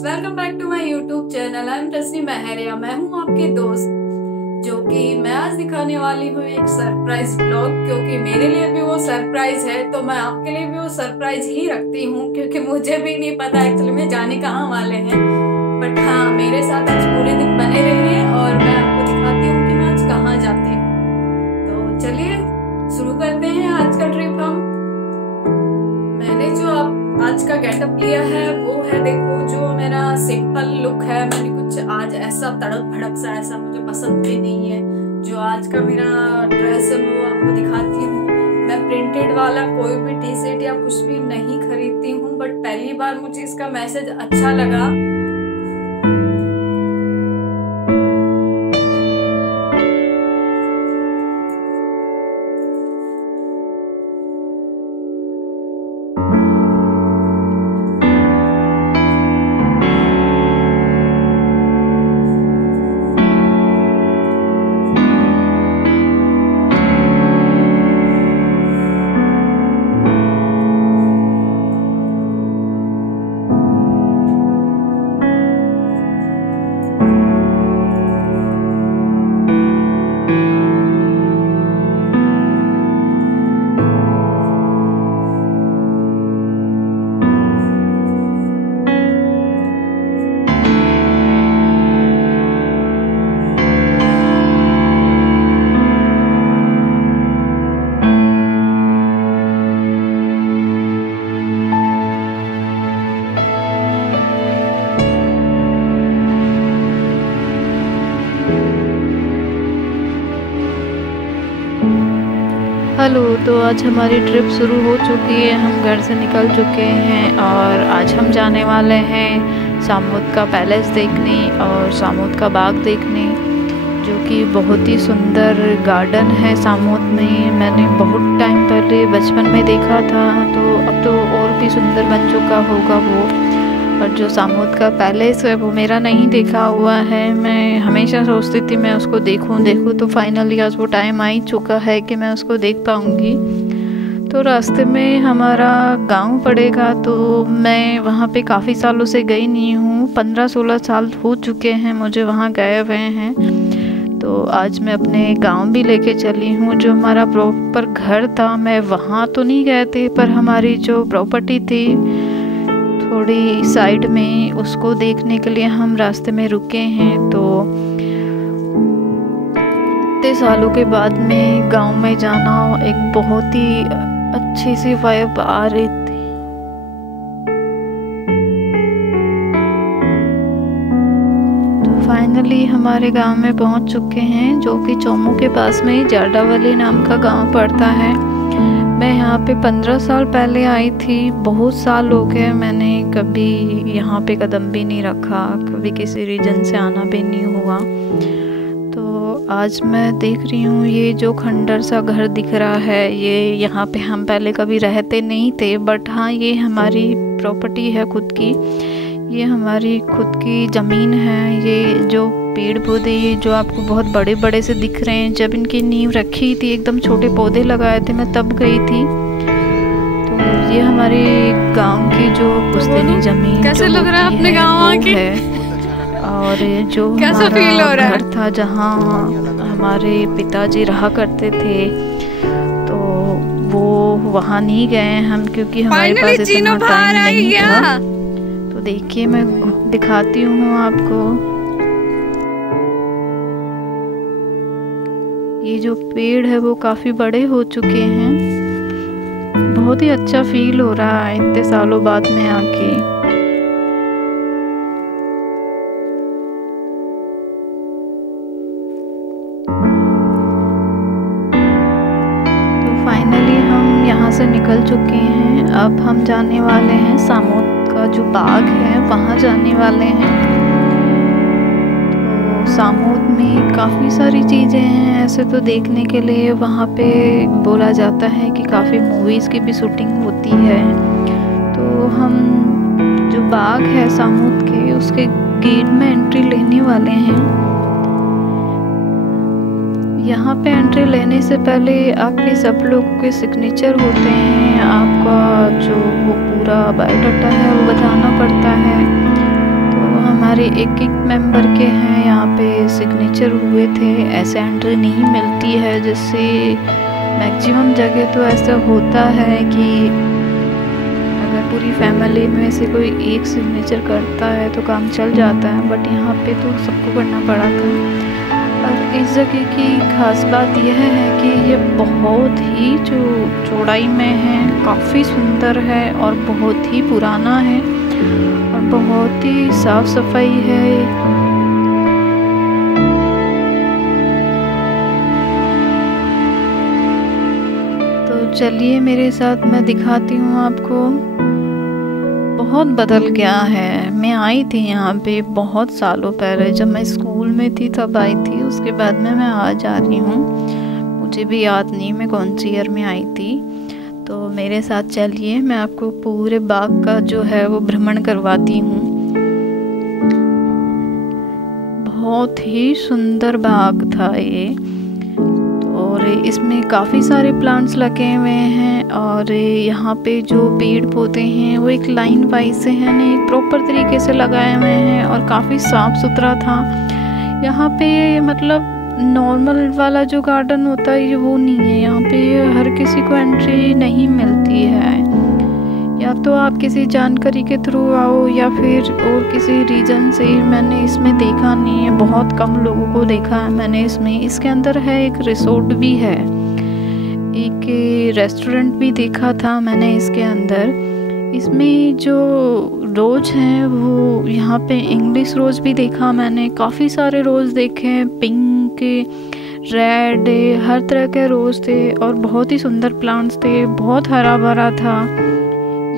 Welcome back to my YouTube channel. I am Tasneem Mahriya. मैं हूं आपकी दोस्त, जो कि मैं आज दिखाने वाली हूं एक सरप्राइज ब्लॉग, क्योंकि मेरे लिए भी वो सरप्राइज है तो मैं आपके लिए भी वो सरप्राइज ही रखती हूं, क्योंकि मुझे भी नहीं पता एक्चुअली में जाने कहाँ वाले हैं। बट हाँ, मेरे साथ आज पूरे दिन बने रहिए और मैं आपको दिखाती हूँ कि मैं आज कहाँ जाती हूँ। तो चलिए शुरू करते हैं आज का ट्रिप। मैंने जो आज का गेटअप लिया है वो है, देखो, जो मेरा सिंपल लुक है। मैंने कुछ आज ऐसा तड़क भड़क सा ऐसा मुझे पसंद भी नहीं है। जो आज का मेरा ड्रेस है वो आपको दिखाती हूँ। मैं प्रिंटेड वाला कोई भी टी शर्ट या कुछ भी नहीं खरीदती हूँ, बट पहली बार मुझे इसका मैसेज अच्छा लगा। हेलो, तो आज हमारी ट्रिप शुरू हो चुकी है। हम घर से निकल चुके हैं और आज हम जाने वाले हैं सामूद का पैलेस देखने और सामूद का बाग देखने, जो कि बहुत ही सुंदर गार्डन है सामूद में। मैंने बहुत टाइम पहले बचपन में देखा था, तो अब तो और भी सुंदर बन चुका होगा वो। और जो सामूद का पैलेस है वो मेरा नहीं देखा हुआ है। मैं हमेशा सोचती थी मैं उसको देखूं, तो फाइनली आज वो टाइम आ ही चुका है कि मैं उसको देख पाऊंगी। तो रास्ते में हमारा गांव पड़ेगा, तो मैं वहाँ पे काफ़ी सालों से गई नहीं हूँ। 15-16 साल हो चुके हैं मुझे वहाँ गए हुए हैं। तो आज मैं अपने गांव भी लेके चली हूँ। जो हमारा प्रॉपर घर था, मैं वहाँ तो नहीं गए थे, पर हमारी जो प्रॉपर्टी थी थोड़ी साइड में, उसको देखने के लिए हम रास्ते में रुके हैं। तो इतने सालों के बाद में गांव में जाना एक बहुत ही अच्छी सी वाइब आ रही थी। तो फाइनली हमारे गांव में पहुंच चुके हैं, जो कि चौमू के पास में जाडावली नाम का गांव पड़ता है। मैं यहाँ पे 15 साल पहले आई थी। बहुत साल हो गए, मैंने कभी यहाँ पे कदम भी नहीं रखा, कभी किसी रीजन से आना भी नहीं हुआ। तो आज मैं देख रही हूँ ये जो खंडर सा घर दिख रहा है, ये यहाँ पे हम पहले कभी रहते नहीं थे, बट हाँ, ये हमारी प्रॉपर्टी है खुद की। ये हमारी खुद की ज़मीन है। ये जो पेड़ पौधे, ये जो आपको बहुत बड़े बड़े से दिख रहे हैं, जब इनकी नींव रखी थी एकदम छोटे पौधे लगाए थे, मैं तब गई थी। तो ये हमारे गांव की जो पुश्तैनी जमीन कैसे लग रहा है अपने गांव आके? और जो कैसा फील हो रहा है? घर था जहाँ हमारे पिताजी रहा करते थे, तो वो वहाँ नहीं गए हम, क्योंकि हमारे पास इतना टाइम नहीं था। तो देखिए, मैं दिखाती हूँ आपको। ये जो पेड़ है वो काफ़ी बड़े हो चुके हैं। बहुत ही अच्छा फील हो रहा है इतने सालों बाद में आके। तो फाइनली हम यहाँ से निकल चुके हैं। अब हम जाने वाले हैं सामूद का जो बाग है, वहाँ जाने वाले हैं। सामूद में काफ़ी सारी चीज़ें हैं ऐसे तो देखने के लिए। वहाँ पे बोला जाता है कि काफ़ी मूवीज़ की भी शूटिंग होती है। तो हम जो बाग है सामूद के, उसके गेट में एंट्री लेने वाले हैं। यहाँ पे एंट्री लेने से पहले आपके सब लोगों के सिग्नेचर होते हैं। आपका जो वो पूरा बायोडाटा है वो बताना पड़ता है। हमारे एक एक मेंबर के हैं यहाँ पे सिग्नेचर हुए थे। ऐसे एंट्री नहीं मिलती है, जैसे मैक्सिमम जगह तो ऐसा होता है कि अगर पूरी फैमिली में से कोई एक सिग्नेचर करता है तो काम चल जाता है, बट यहाँ पे तो सबको करना पड़ा था। और इस जगह की खास बात यह है कि ये बहुत ही जो चौड़ाई में है, काफ़ी सुंदर है और बहुत ही पुराना है और बहुत ही साफ सफाई है। तो चलिए मेरे साथ, मैं दिखाती हूँ आपको। बहुत बदल गया है। मैं आई थी यहाँ पे बहुत सालों पहले, जब मैं स्कूल में थी तब आई थी। उसके बाद में मैं आज आ रही हूँ, मुझे भी याद नहीं मैं कौन सी ईयर में आई थी। तो मेरे साथ चलिए, मैं आपको पूरे बाग का जो है वो भ्रमण करवाती हूँ। बहुत ही सुंदर बाग था ये, और इसमें काफ़ी सारे प्लांट्स लगे हुए हैं। और यहाँ पे जो पेड़ पौधे हैं वो एक लाइन वाइज से हैं, एक प्रॉपर तरीके से लगाए हुए हैं और काफ़ी साफ़ सुथरा था। यहाँ पे मतलब नॉर्मल वाला जो गार्डन होता है ये वो नहीं है। यहाँ पे हर किसी को एंट्री नहीं मिलती है, या तो आप किसी जानकारी के थ्रू आओ या फिर और किसी रीजन से। मैंने इसमें देखा नहीं है, बहुत कम लोगों को देखा है मैंने इसमें। इसके अंदर है एक रिसोर्ट भी है, एक रेस्टोरेंट भी देखा था मैंने इसके अंदर। इसमें जो रोज हैं वो यहाँ पे इंग्लिश रोज भी देखा मैंने, काफ़ी सारे रोज देखे हैं, पिंक, रेड, हर तरह के रोज थे और बहुत ही सुंदर प्लांट्स थे, बहुत हरा भरा था।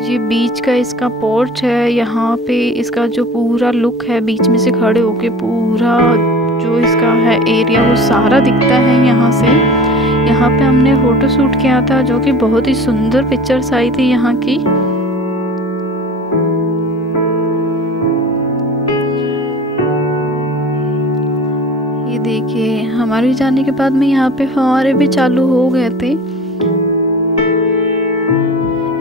ये बीच का इसका पोर्च है। यहाँ पे इसका जो पूरा लुक है, बीच में से खड़े होके पूरा जो इसका है एरिया वो सारा दिखता है यहाँ से। यहाँ पे हमने फोटो शूट किया था, जो कि बहुत ही सुंदर पिक्चर्स आई थी यहाँ की। ये देखिए, हमारे जाने के बाद में यहाँ पे फव्वारे भी चालू हो गए थे।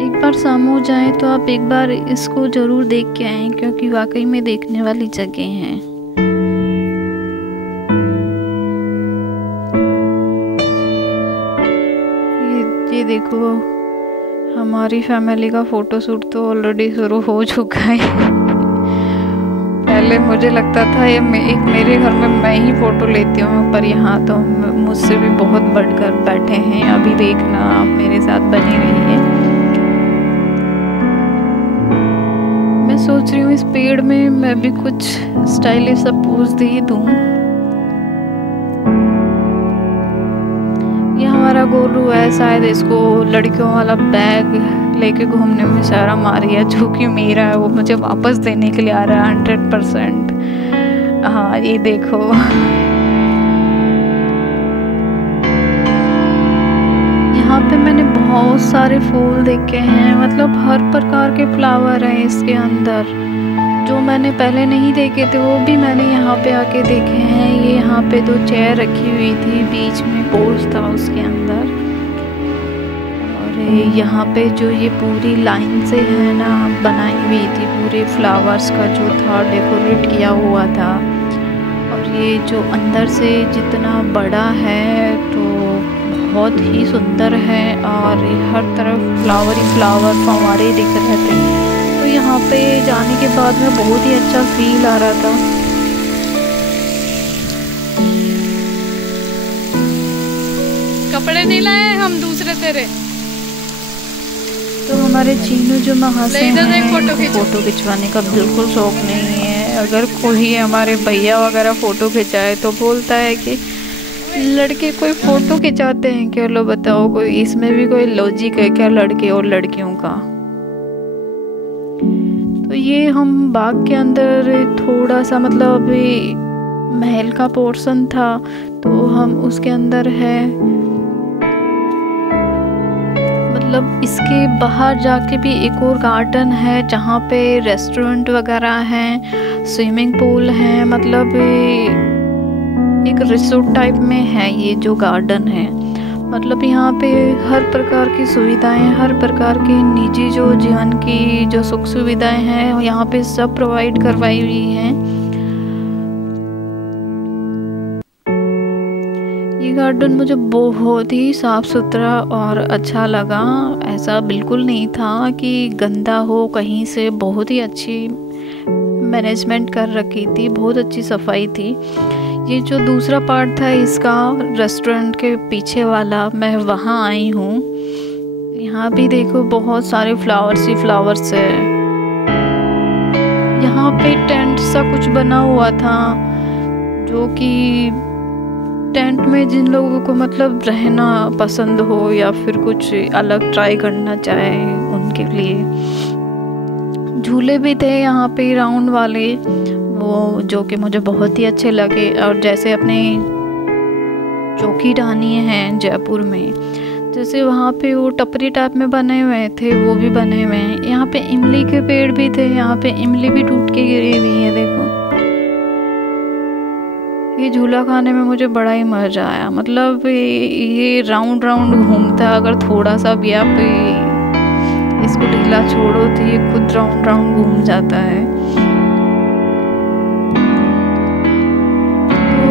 एक बार शाम हो जाए तो आप एक बार इसको जरूर देख के आएं, क्योंकि वाकई में देखने वाली जगह है। ये देखो, हमारी फैमिली का फोटो शूट तो ऑलरेडी शुरू हो चुका है। पहले मुझे लगता था ये एक मेरे घर में मैं ही फ़ोटो लेती हूँ, पर यहाँ तो मुझसे भी बहुत बढ़कर बैठे हैं। अभी देखना, आप मेरे साथ बने रहिए। मैं सोच रही हूँ इस पेड़ में मैं भी कुछ स्टाइलिश सा पोज दे दूँ। ये हमारा गोलू है, शायद इसको लड़कियों वाला बैग लेके घूमने में शर्म आ रही है, जो कि मेरा है वो मुझे वापस देने के लिए आ रहा है 100%। हाँ, ये देखो। यहाँ पे मैंने बहुत सारे फूल देखे हैं, मतलब हर प्रकार के फ्लावर हैं इसके अंदर, जो मैंने पहले नहीं देखे थे वो भी मैंने यहाँ पे आके देखे हैं। ये यहाँ पे 2 चेयर रखी हुई थी, बीच में पोर्च था उसके अंदर। यहाँ पे जो ये पूरी लाइन से है ना बनाई हुई थी, पूरे फ्लावर्स का जो था डेकोरेट किया हुआ था। और ये जो अंदर से जितना बड़ा है तो बहुत ही सुंदर है, और हर तरफ फ्लावर ही फ्लावर फव्वारे दिख रहे थे। तो यहाँ पे जाने के बाद में बहुत ही अच्छा फील आ रहा था। कपड़े नहीं लाए हम दूसरे तेरे। तो हमारे चीनू जो महाशय हैं, फोटो खिंचवाने का बिल्कुल शौक नहीं है। अगर कोई हमारे भैया वगैरह फ़ोटो खिंचाए तो बोलता है कि लड़के कोई फ़ोटो खिंचाते हैं क्या? लो बताओ, कोई इसमें भी कोई लॉजिक है क्या लड़के और लड़कियों का? तो ये हम बाग के अंदर थोड़ा सा मतलब अभी महल का पोर्शन था, तो हम उसके अंदर है। मतलब इसके बाहर जाके भी एक और गार्डन है जहाँ पे रेस्टोरेंट वगैरह हैं, स्विमिंग पूल है, मतलब एक रिसोर्ट टाइप में है ये जो गार्डन है। मतलब यहाँ पे हर प्रकार की सुविधाएं, हर प्रकार की निजी जो जीवन की जो सुख सुविधाएं हैं यहाँ पे सब प्रोवाइड करवाई हुई हैं। गार्डन मुझे बहुत ही साफ़ सुथरा और अच्छा लगा। ऐसा बिल्कुल नहीं था कि गंदा हो कहीं से, बहुत ही अच्छी मैनेजमेंट कर रखी थी, बहुत अच्छी सफाई थी। ये जो दूसरा पार्ट था इसका, रेस्टोरेंट के पीछे वाला, मैं वहाँ आई हूँ। यहाँ भी देखो बहुत सारे फ्लावर्स ही फ्लावर्स है। यहाँ पे टेंट सा कुछ बना हुआ था, जो कि टेंट में जिन लोगों को मतलब रहना पसंद हो या फिर कुछ अलग ट्राई करना चाहे उनके लिए। झूले भी थे यहाँ पे राउंड वाले, वो जो कि मुझे बहुत ही अच्छे लगे। और जैसे अपने चौकी ढानी हैं जयपुर में, जैसे वहाँ पे वो टपरी टाइप में बने हुए थे, वो भी बने हुए हैं। यहाँ पे इमली के पेड़ भी थे, यहाँ पे इमली भी टूट के गिरी हुई है। देखो ये झूला खाने में मुझे बड़ा ही मज़ा आया। मतलब ये राउंड राउंड घूमता, अगर थोड़ा सा भी आप इसको ढीला छोड़ो तो ये खुद राउंड राउंड घूम जाता है। तो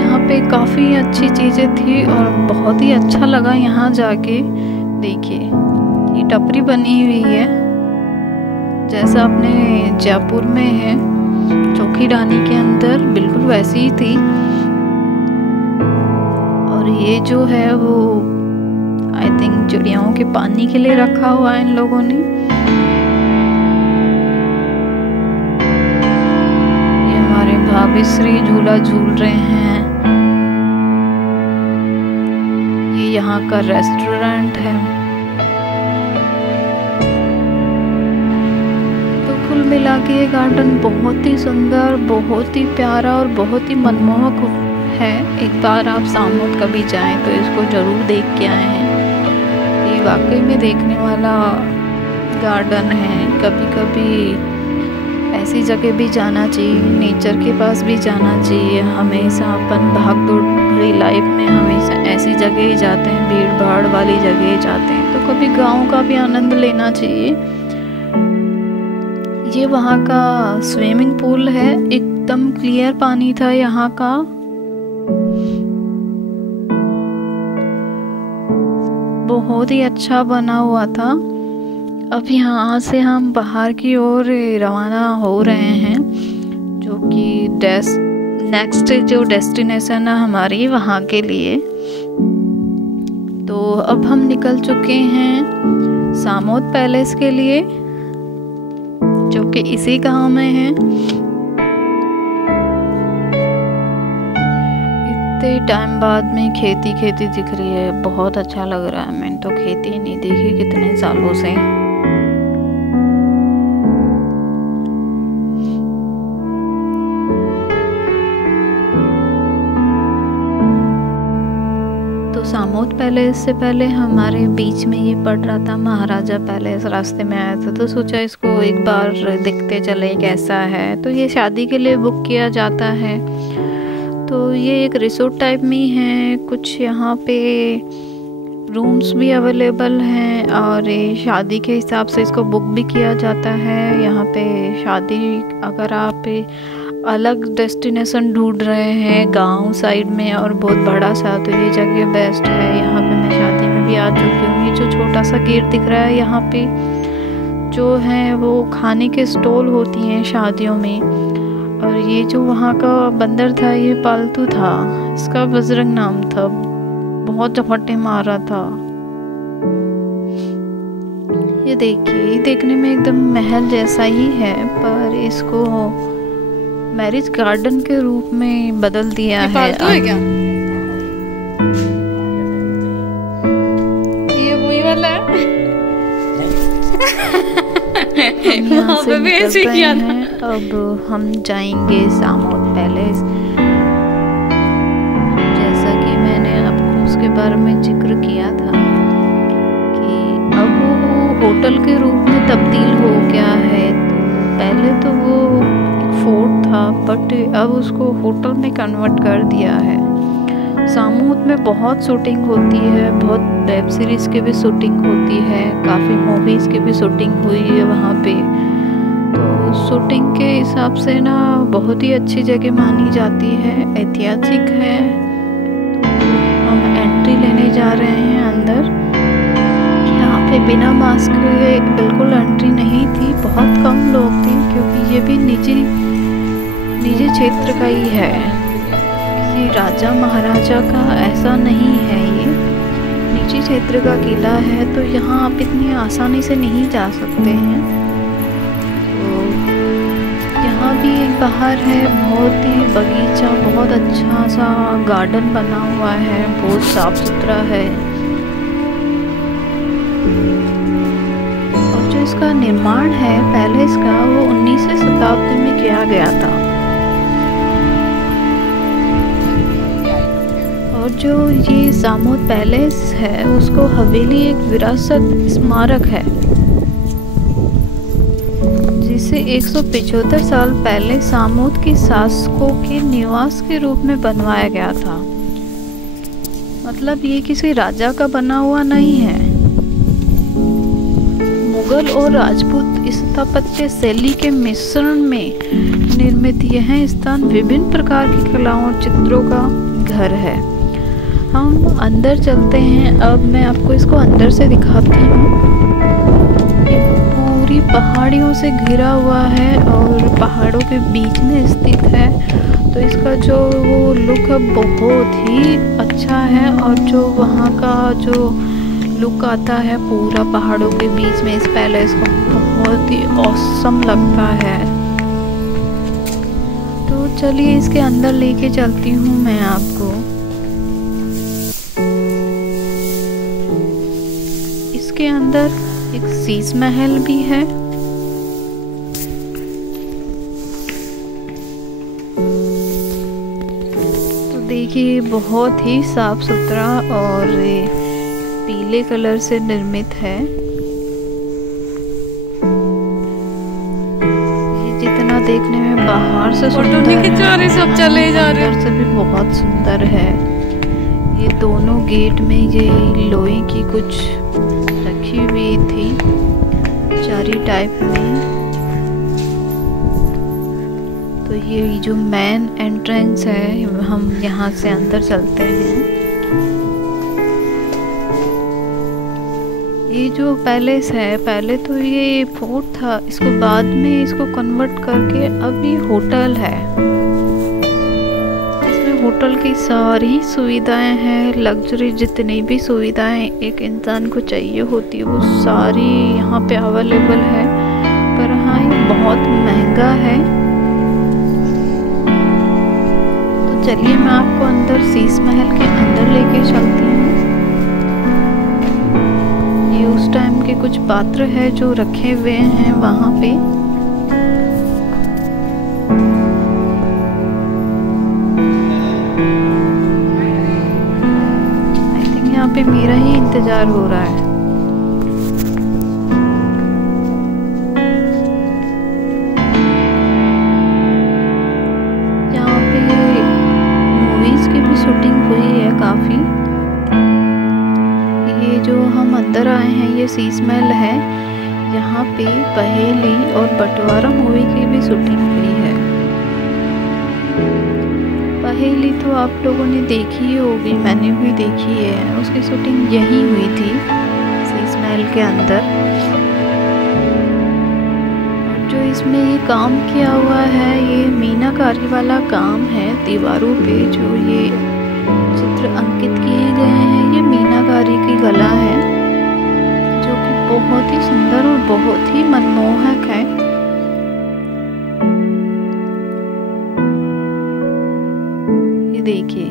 यहाँ पे काफ़ी अच्छी चीज़ें थी और बहुत ही अच्छा लगा यहाँ जाके। देखिए ये टपरी बनी हुई है जैसा अपने जयपुर में है चौकी ढानी के अंदर, बिल्कुल वैसी ही थी। और ये जो है वो आई थिंक चिड़ियाओं के पानी के लिए रखा हुआ है इन लोगों ने। ये हमारे भाभी श्री झूला झूल रहे हैं। ये यहाँ का रेस्टोरेंट है। कुल मिला के ये गार्डन बहुत ही सुंदर, बहुत ही प्यारा और बहुत ही मनमोहक है। एक बार आप सामोद कभी जाएं तो इसको ज़रूर देख के आए हैं। ये वाकई में देखने वाला गार्डन है। कभी कभी ऐसी जगह भी जाना चाहिए, नेचर के पास भी जाना चाहिए। हमेशा अपन भाग दौड़ भरी लाइफ में हमेशा ऐसी जगह ही जाते हैं, भीड़ भाड़ वाली जगह ही जाते हैं। तो कभी गाँव का भी आनंद लेना चाहिए। ये वहाँ का स्विमिंग पूल है, एकदम क्लियर पानी था यहाँ का। बहुत ही अच्छा बना हुआ था। अब यहाँ से हम बाहर की ओर रवाना हो रहे हैं, जो कि नेक्स्ट जो डेस्टिनेशन है हमारी वहाँ के लिए। तो अब हम निकल चुके हैं सामोद पैलेस के लिए, जो कि इसी गांव में है। इतने टाइम बाद में खेती दिख रही है, बहुत अच्छा लग रहा है। मैंने तो खेती ही नहीं देखी कितने सालों से। सामोद पैलेस से पहले हमारे बीच में ये पड़ रहा था महाराजा पैलेस, रास्ते में आया था तो सोचा इसको एक बार देखते चले कैसा है। तो ये शादी के लिए बुक किया जाता है। तो ये एक रिसोर्ट टाइप में है कुछ, यहाँ पे रूम्स भी अवेलेबल हैं और शादी के हिसाब से इसको बुक भी किया जाता है। यहाँ पे शादी, अगर आप अलग डेस्टिनेशन ढूंढ रहे हैं गांव साइड में और बहुत बड़ा सा, तो ये जगह बेस्ट है। यहाँ पे मैं शादी में भी आ चुकी हूँ। ये जो छोटा सा गेट दिख रहा है, यहाँ पे जो है वो खाने के स्टॉल होती हैं शादियों में। और ये जो वहाँ का बंदर था ये पालतू था, इसका बजरंग नाम था, बहुत झपट्टे मार रहा था। ये देखिए, ये देखने में एकदम महल जैसा ही है, पर इसको मैरिज गार्डन के रूप में बदल दिया है। पालतू है क्या? ये वही वाला है। यहाँ से निकल रहे हैं। अब हम जाएंगे सामोद पैलेस। जैसा कि मैंने आपको उसके बारे में जिक्र किया था कि अब वो होटल के रूप में तब्दील हो गया है। तो पहले तो वो फोर्ट था, बट अब उसको होटल में कन्वर्ट कर दिया है। सामोद में बहुत शूटिंग होती है, बहुत वेब सीरीज़ की भी शूटिंग होती है, काफ़ी मूवीज़ की भी शूटिंग हुई है वहाँ पे। तो शूटिंग के हिसाब से ना बहुत ही अच्छी जगह मानी जाती है, ऐतिहासिक है। एंट्री लेने जा रहे हैं अंदर। यहाँ पे बिना मास्क के बिल्कुल एंट्री नहीं थी, बहुत कम लोग थे क्योंकि ये भी निजी क्षेत्र का ही है, किसी राजा महाराजा का ऐसा नहीं है। ये निजी क्षेत्र का किला है, तो यहाँ आप इतनी आसानी से नहीं जा सकते हैं। यहाँ भी एक बाहर है, बहुत ही बगीचा, बहुत अच्छा सा गार्डन बना हुआ है, बहुत साफ सुथरा है। और जो इसका निर्माण है पैलेस का, वो 19वीं शताब्दी में किया गया था। और जो ये सामोद पैलेस है, उसको हवेली एक विरासत स्मारक है, जिसे 175 साल पहले सामोद के शासकों के निवास के रूप में बनवाया गया था। मतलब ये किसी राजा का बना हुआ नहीं है। मुगल और राजपूत स्थापत्य शैली के मिश्रण में निर्मित यह स्थान विभिन्न प्रकार की कलाओं और चित्रों का घर है। हम अंदर चलते हैं। अब मैं आपको इसको अंदर से दिखाती हूँ। पूरी पहाड़ियों से घिरा हुआ है और पहाड़ों के बीच में स्थित है, तो इसका जो वो लुक है बहुत ही अच्छा है। और जो वहाँ का जो लुक आता है पूरा पहाड़ों के बीच में इस पैलेस को, बहुत ही ऑसम लगता है। तो चलिए इसके अंदर लेके चलती हूँ मैं आपको। इसके अंदर एक शीश महल भी है। तो देखिए बहुत ही साफ सुथरा और पीले कलर से निर्मित है। ये जितना देखने में बाहर से सुंदर है, सब चले जा रहे अंदर से भी बहुत सुंदर है। ये दोनों गेट में ये लोहे की कुछ रखी हुई थी, चारी टाइप में। तो ये जो मेन एंट्रेंस है, हम यहाँ से अंदर चलते हैं। ये जो पैलेस है, पहले तो ये फोर्ट था, इसको बाद में इसको कन्वर्ट करके अब ये होटल है। इसमें होटल की सारी सुविधाएं हैं, लग्जरी जितनी भी सुविधाएं एक इंसान को चाहिए होती है वो सारी यहाँ पे अवेलेबल है। पर हाँ, ये बहुत महंगा है। तो चलिए मैं आपको अंदर शीश महल के अंदर लेके चलती हूँ। ये उस टाइम के कुछ पात्र है जो रखे हुए हैं वहाँ पे। आई थिंक यहाँ पे मेरा ही इंतजार हो रहा है। यहाँ पे मूवीज की भी शूटिंग हुई है काफी। ये जो हम अंदर आए हैं, ये शीश महल है। यहाँ पे पहेली और बंटवारा मूवी की भी शूटिंग हुई है। पहेली तो आप लोगों ने देखी ही होगी, मैंने भी देखी है। उसकी शूटिंग यही हुई थी शीश महल के अंदर। और जो इसमें ये काम किया हुआ है, ये मीनाकारी वाला काम है। दीवारों पे जो ये चित्र अंकित किए गए हैं, ये मीनाकारी की कला है, जो कि बहुत ही सुंदर और बहुत ही मनमोहक है। ये देखिए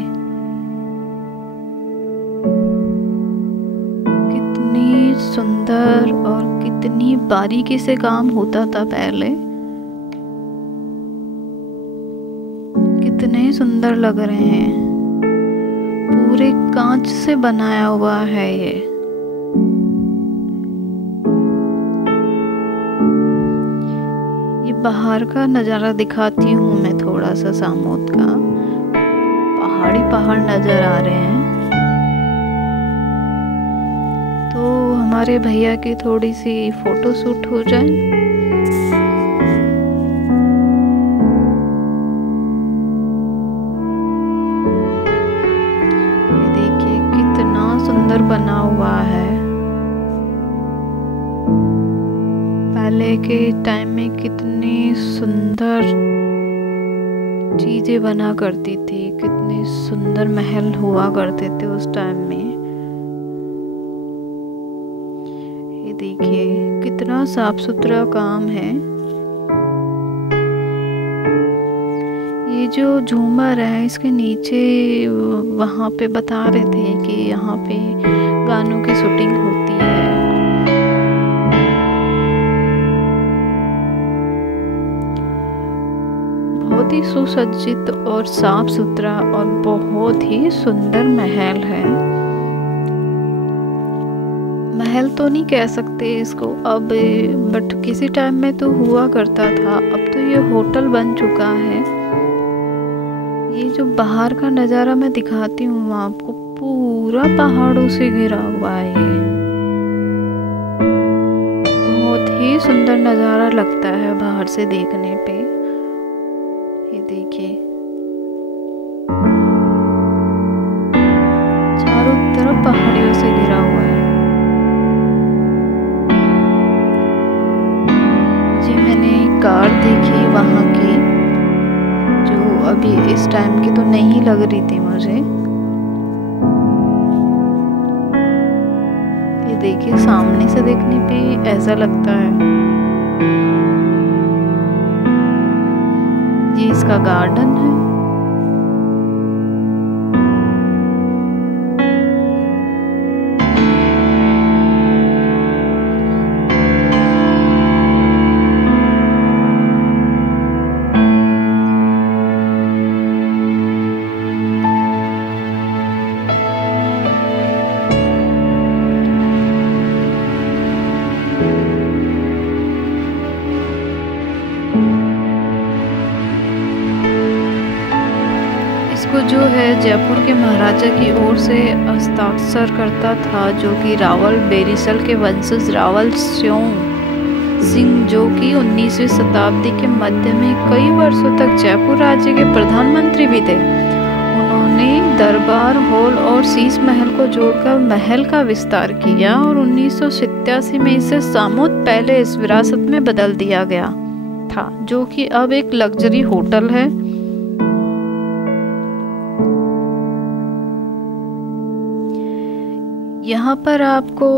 कितनी सुंदर और कितनी बारीकी से काम होता था पहले। कितने सुंदर लग रहे हैं। पूरे कांच से बनाया हुआ है ये बाहर का नज़ारा दिखाती हूँ मैं थोड़ा सा। सामोद का पहाड़ नज़र आ रहे हैं। तो हमारे भैया की थोड़ी सी फोटो शूट हो जाए। ये देखिए कितना बना हुआ है। पहले के टाइम में कितनी सुंदर चीजें बना करती थी, कितने सुंदर महल हुआ करते थे उस टाइम में। ये देखिए कितना साफ सुथरा काम है। ये जो झूमर है इसके नीचे वहाँ पे बता रहे थे कि यहाँ पे गानों की शूटिंग होती है। बहुत ही सुसज्जित और साफ सुथरा और बहुत ही सुंदर महल है। महल तो नहीं कह सकते इसको अब, बट किसी टाइम में तो हुआ करता था। अब तो ये होटल बन चुका है। ये जो बाहर का नज़ारा मैं दिखाती हूँ आपको, पूरा पहाड़ों से घिरा हुआ है। ये बहुत ही सुंदर नज़ारा लगता है बाहर से देखने पे। ये देखिए चारों तरफ पहाड़ियों से घिरा हुआ है। जी मैंने कार देखी वहाँ की, जो अभी इस टाइम की तो नहीं लग रही थी मुझे। ये देखिए सामने से देखने पे ऐसा लगता है। ये इसका गार्डन है। इसको जो है जयपुर के महाराजा की ओर से हस्ताक्षर करता था, जो कि रावल बेरिसल के वंशज रावल सिंह, जो कि 19वीं शताब्दी के मध्य में कई वर्षों तक जयपुर राज्य के प्रधानमंत्री भी थे। उन्होंने दरबार हॉल और शीश महल को जोड़कर महल का विस्तार किया और 1987 में इसे सामूत पैलेस विरासत में बदल दिया गया था, जो कि अब एक लग्जरी होटल है। यहाँ पर आपको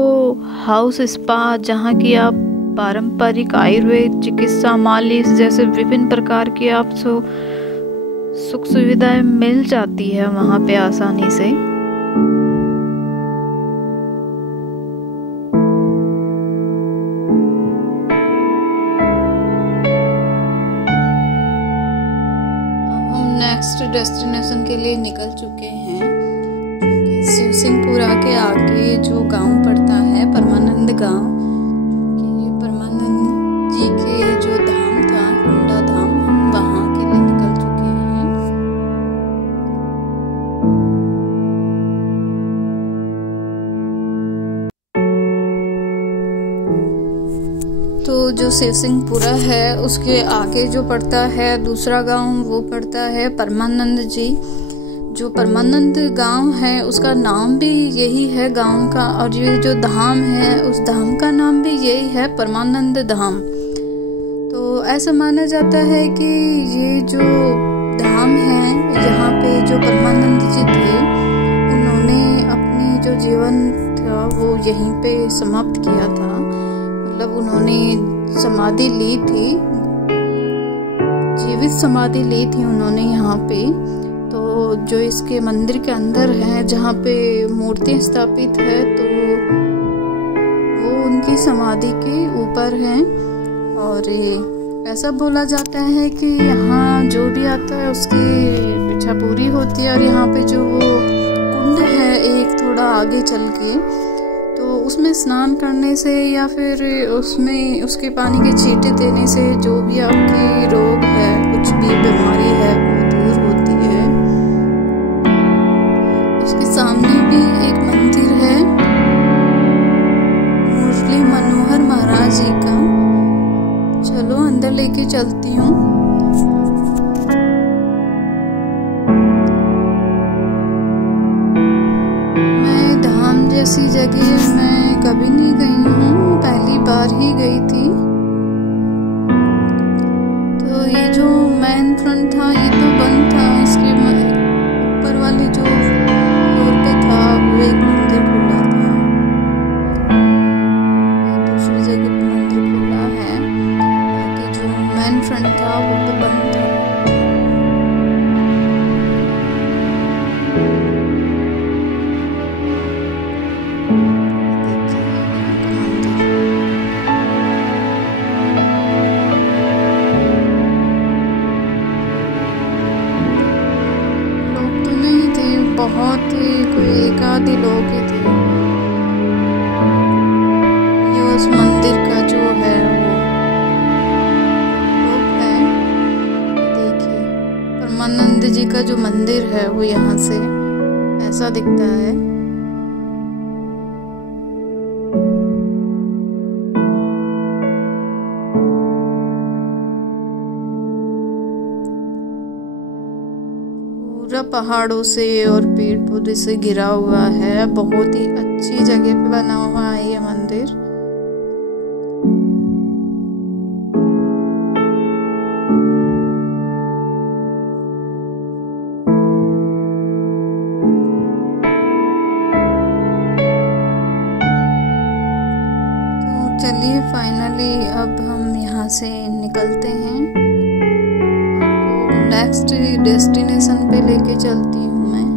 हाउस स्पा, जहाँ की आप पारंपरिक आयुर्वेद चिकित्सा, मालिश जैसे विभिन्न प्रकार की आप सुख सुविधाएं मिल जाती है वहाँ पे आसानी से। हम नेक्स्ट डेस्टिनेशन के लिए निकल चुके हैं। शिवसिंहपुरा के आगे जो गांव पड़ता है परमानंद गांव, कि परमानंद जी के जो धाम था कुंडा धाम, हम वहां के लिए निकल चुके हैं। तो जो शिवसिंहपुरा है उसके आगे जो पड़ता है दूसरा गांव, वो पड़ता है परमानंद जी। जो परमानंद गांव है उसका नाम भी यही है गांव का, और ये जो धाम है उस धाम का नाम भी यही है परमानंद धाम। तो ऐसा माना जाता है कि ये जो धाम है, यहाँ पे जो परमानंद जी थे, उन्होंने अपनी जो जीवन था वो यहीं पे समाप्त किया था। मतलब उन्होंने समाधि ली थी, जीवित समाधि ली थी उन्होंने यहाँ पे। तो जो इसके मंदिर के अंदर है, जहाँ पे मूर्ति स्थापित है, तो वो उनकी समाधि के ऊपर है। और ये ऐसा बोला जाता है कि यहाँ जो भी आता है उसकी इच्छा पूरी होती है। और यहाँ पे जो वो कुंड है एक थोड़ा आगे चल के, तो उसमें स्नान करने से या फिर उसमें उसके पानी के छींटे देने से जो भी आपकी रोग है, कुछ भी बीमारी है, वो दूर होती है। उसके सामने भी एक मंदिर है मुरली मनोहर महाराज जी का। चलो अंदर लेके चलती हूँ। मैं धाम जैसी जगह मंदिर मैं कभी नहीं गई हूँ, पहली बार ही गई थी। तो ये जो मेन फ्रंट था ये तो बंद था, इसके ऊपर वाली जो फ्लोर पे था वो एक मंदिर खुला था। दूसरी जगह पे मंदिर खुला है, बाकी जो मेन फ्रंट था वो तो बंद था। बहुत ही कोई एक आधे लोग ही थे। ये उस मंदिर का जो है वो लोग है, देखिए परमानंद जी का जो मंदिर है वो यहाँ से ऐसा दिखता है। पूरा पहाड़ों से और पेड़ पौधे से घिरा हुआ है, बहुत ही अच्छी जगह पे बना हुआ है ये मंदिर। तो चलिए फाइनली अब हम यहाँ से निकलते हैं। नेक्स्ट डेस्टिनेशन पे लेके चलती हूँ मैं।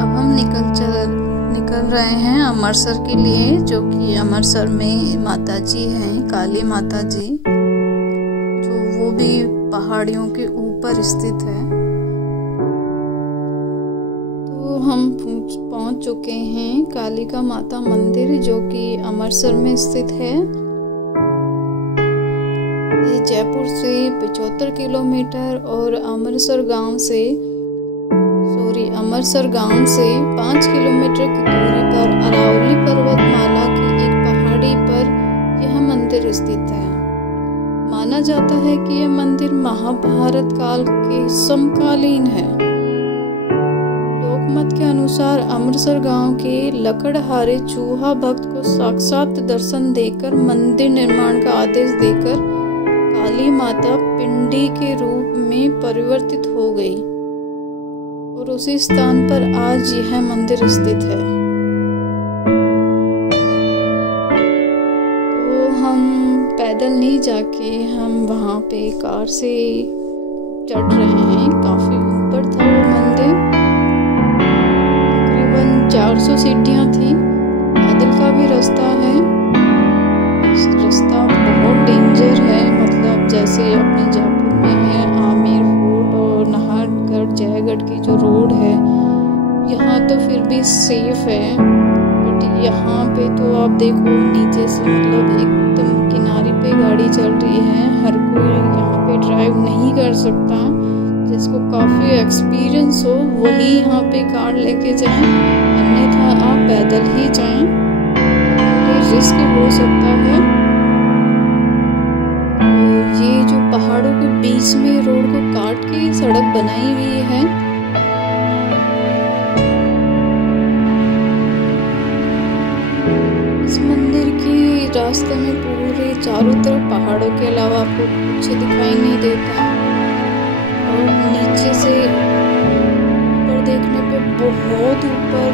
अब हम निकल रहे हैं अमृतसर के लिए, जो कि अमृतसर में माता जी हैं, काली माता जी, जो वो भी पहाड़ियों के ऊपर स्थित है। तो हम पहुंच चुके हैं कालिका माता मंदिर, जो कि अमृतसर में स्थित है। ये जयपुर से 75 किलोमीटर और अमृतसर गांव से 5 किलोमीटर की दूरी पर अरावली पर्वतमाला की एक पहाड़ी पर यह मंदिर स्थित है। माना जाता है कि यह मंदिर महाभारत काल के समकालीन है। लोकमत के अनुसार अमृतसर गांव के लकड़हारे चूहा भक्त को साक्षात दर्शन देकर मंदिर निर्माण का आदेश देकर काली माता पिंडी के रूप में परिवर्तित हो गई और उसी स्थान पर आज यह मंदिर स्थित है। तो हम पैदल नहीं जाके हम वहाँ पे कार से चढ़ रहे हैं। काफी ऊपर था वो मंदिर, तकरीबन 400 सीढ़ियाँ थी। पैदल का भी रास्ता है, रास्ता बहुत डेंजर है, मतलब जैसे अपने जयपुर में है आमेर फोर्ट और नाहरगढ़ जयगढ़ की जो रोड है, यहाँ तो फिर भी सेफ है, बट यहाँ पे तो आप देखो नीचे से मतलब एकदम किनारे पे गाड़ी चल रही है। हर कोई यहाँ पे ड्राइव नहीं कर सकता, जिसको काफ़ी एक्सपीरियंस हो वही यहाँ पे कार लेके जाएं, अन्यथा आप पैदल ही जाएं, रिस्क हो सकता है। ये जो पहाड़ों के बीच में रोड को काट के सड़क बनाई हुई है। इस मंदिर के रास्ते में पूरे चारों तरफ पहाड़ों के अलावा आपको कुछ दिखाई नहीं देता, और नीचे से ऊपर देखने पे बहुत ऊपर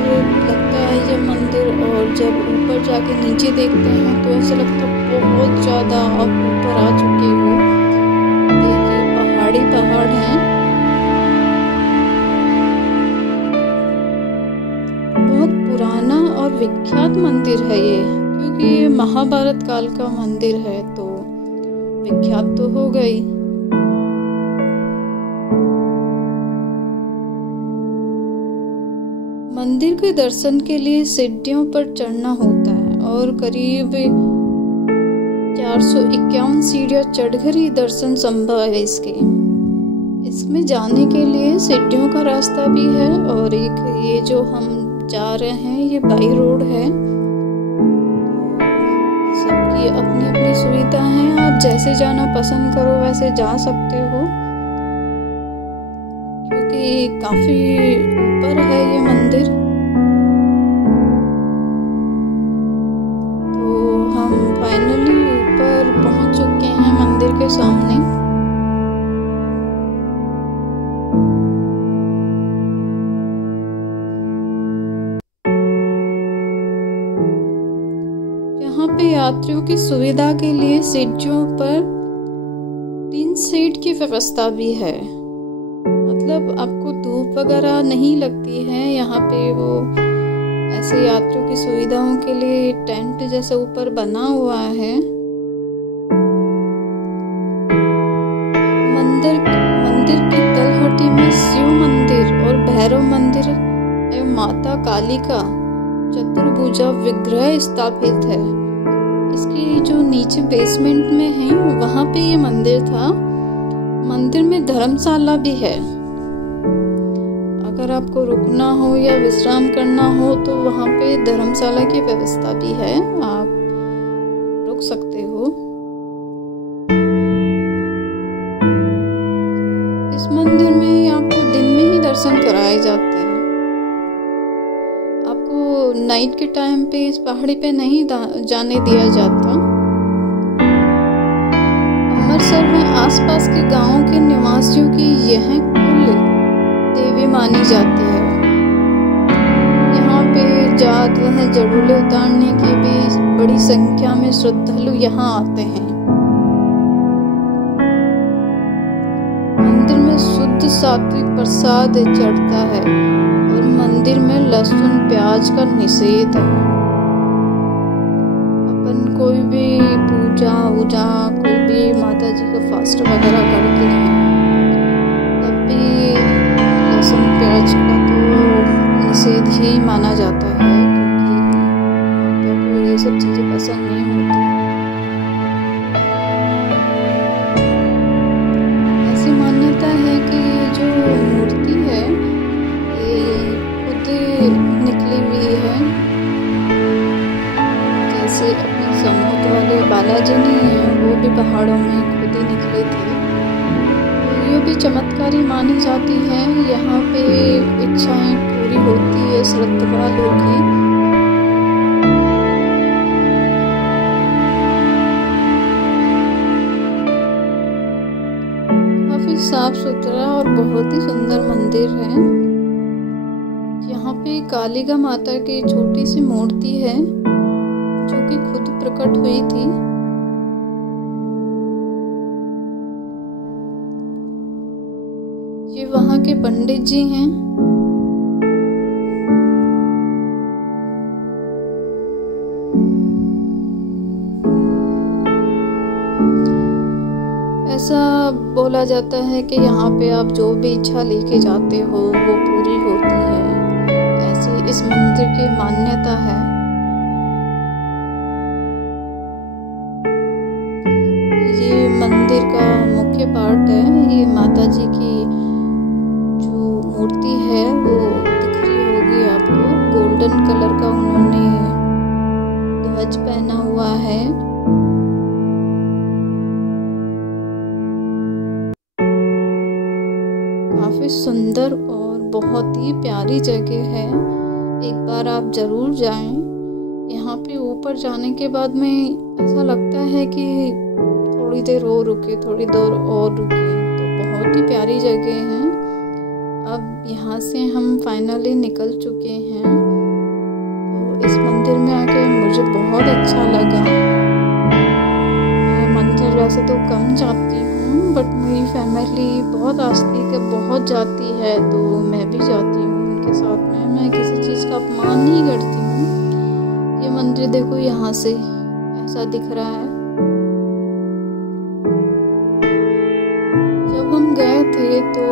लगता है ये मंदिर, और जब ऊपर जाके नीचे देखते हैं तो ऐसा लगता है बहुत ज़्यादा आप ऊपर आ चुके हो। देखिए पहाड़ी पहाड़ हैं, बहुत पुराना और विख्यात मंदिर है ये, क्योंकि ये महाभारत काल का मंदिर है तो विख्यात तो हो गई। मंदिर के दर्शन के लिए सीढ़ियों पर चढ़ना होता है और करीब 451 सीढ़ियां चढ़कर ही दर्शन संभव है इसमें जाने के लिए सीढ़ियों का रास्ता भी है, और एक ये जो हम जा रहे हैं ये बाई रोड है। सबकी अपनी अपनी सुविधा है, आप जैसे जाना पसंद करो वैसे जा सकते हो, क्योंकि कि काफ़ी ऊपर है ये मंदिर। तो हम फाइनली ऊपर पहुंच चुके हैं मंदिर के सामने। यहाँ पे यात्रियों की सुविधा के लिए सीढ़ियों पर 3 सीट की व्यवस्था भी है। मतलब आपको धूप वगैरह नहीं लगती है। यहाँ पे वो ऐसे यात्रियों की सुविधाओं के लिए टेंट जैसा ऊपर बना हुआ है। मंदिर की तलहटी में शिव मंदिर और भैरव मंदिर एवं माता काली का चतुर्भुजा विग्रह स्थापित है। इसकी जो नीचे बेसमेंट में है वहाँ पे ये मंदिर था। मंदिर में धर्मशाला भी है। अगर आपको रुकना हो या विश्राम करना हो तो वहाँ पे धर्मशाला की व्यवस्था भी है, आप रुक सकते हो। इस मंदिर में आपको दिन में ही दर्शन कराए जाते हैं। आपको नाइट के टाइम पे इस पहाड़ी पे नहीं जाने दिया जाता। अमृतसर में आसपास के गांवों के निवासियों की यह कुल देवी मानी जाती है। यहाँ पे जात व जड़ूले उतारने की भी बड़ी संख्या में श्रद्धालु यहाँ आते हैं। मंदिर में शुद्ध सात्विक प्रसाद चढ़ता है और मंदिर में लहसुन प्याज का निषेध है। अपन कोई भी पूजा कोई भी माता जी का फास्ट वगैरह करते हैं तब भी लहसुन प्याज का तो निषेध ही माना जाता है, क्योंकि माता को ये सब चीज़ें पसंद नहीं होती। ऐसी मान्यता है कि जो मूर्ति है ये खुद निकली हुई है। जैसे अपने समूह वाले बालाजी नहीं है, वो भी पहाड़ों में खुद ही निकले थे। तो ये भी चमत्कारी मानी जाती है। यहाँ पे इच्छाएं पूरी होती है श्रद्धालुओं की। काफी साफ सुथरा और बहुत ही सुंदर मंदिर है। यहाँ पे कालिका माता की छोटी सी मूर्ति है जो कि खुद प्रकट हुई थी। ये वहाँ के पंडित जी हैं। ऐसा बोला जाता है कि यहाँ पे आप जो भी इच्छा लेके जाते हो वो पूरी होती है। ऐसी इस मंदिर की मान्यता है। ये मंदिर का मुख्य पार्ट है। ये माता जी की जो मूर्ति है वो दिख रही होगी आपको। गोल्डन कलर का उन्होंने ध्वज पहना हुआ है। काफी सुंदर और बहुत ही प्यारी जगह है। एक बार आप जरूर जाएं। यहाँ पे ऊपर जाने के बाद में ऐसा लगता है कि थोड़ी देर और रुके, थोड़ी देर और रुके। तो बहुत ही प्यारी जगह है। अब यहाँ से हम फाइनली निकल चुके हैं। तो इस मंदिर में आके मुझे बहुत अच्छा लगा। मैं मंदिर वैसे तो कम जाती हूँ, बट मेरी फैमिली बहुत आस्तिक है, बहुत जाती है, तो मैं भी जाती हूँ उनके साथ में। मैं किसी चीज़ का अपमान नहीं करती हूँ। ये मंदिर देखो यहाँ से ऐसा दिख रहा है। जब हम गए थे तो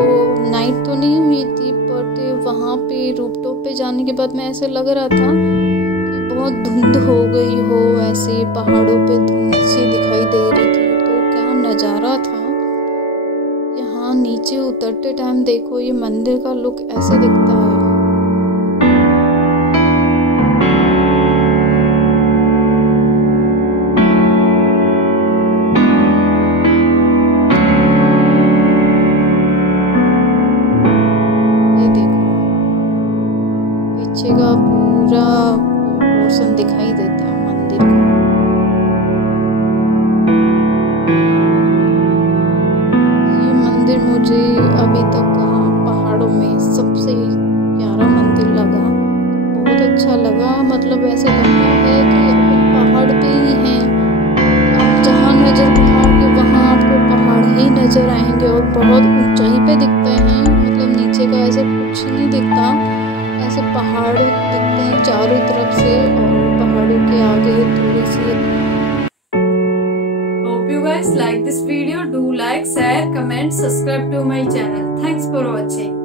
नाइट तो नहीं हुई थी, बट वहाँ पे रूपटॉप पे जाने के बाद में ऐसे लग रहा था कि बहुत धुंध हो गई हो, ऐसे पहाड़ों पे धुंध सी दिखाई दे रही थी। तो क्या नज़ारा था। यहाँ नीचे उतरते टाइम देखो ये मंदिर का लुक ऐसे दिखता है। नीचे का पूरा पोर्शन दिखाई देता है मंदिर का। ये मंदिर मुझे अभी तक का पहाड़ों में सबसे प्यारा मंदिर लगा, बहुत अच्छा लगा। मतलब ऐसा लगता है कि अपन पहाड़ पे ही हैं। आप जहाँ नज़र घुमाओगे वहाँ आपको पहाड़ ही नज़र आएंगे और बहुत ऊंचाई पे दिखते हैं। मतलब नीचे का ऐसा कुछ नहीं दिखता, ऐसे पहाड़ दिखते हैं चारों तरफ से और पहाड़ों के आगे थोड़ी सी। Hope you guys like this video. Do like, share, comment, subscribe to my channel. Thanks for watching.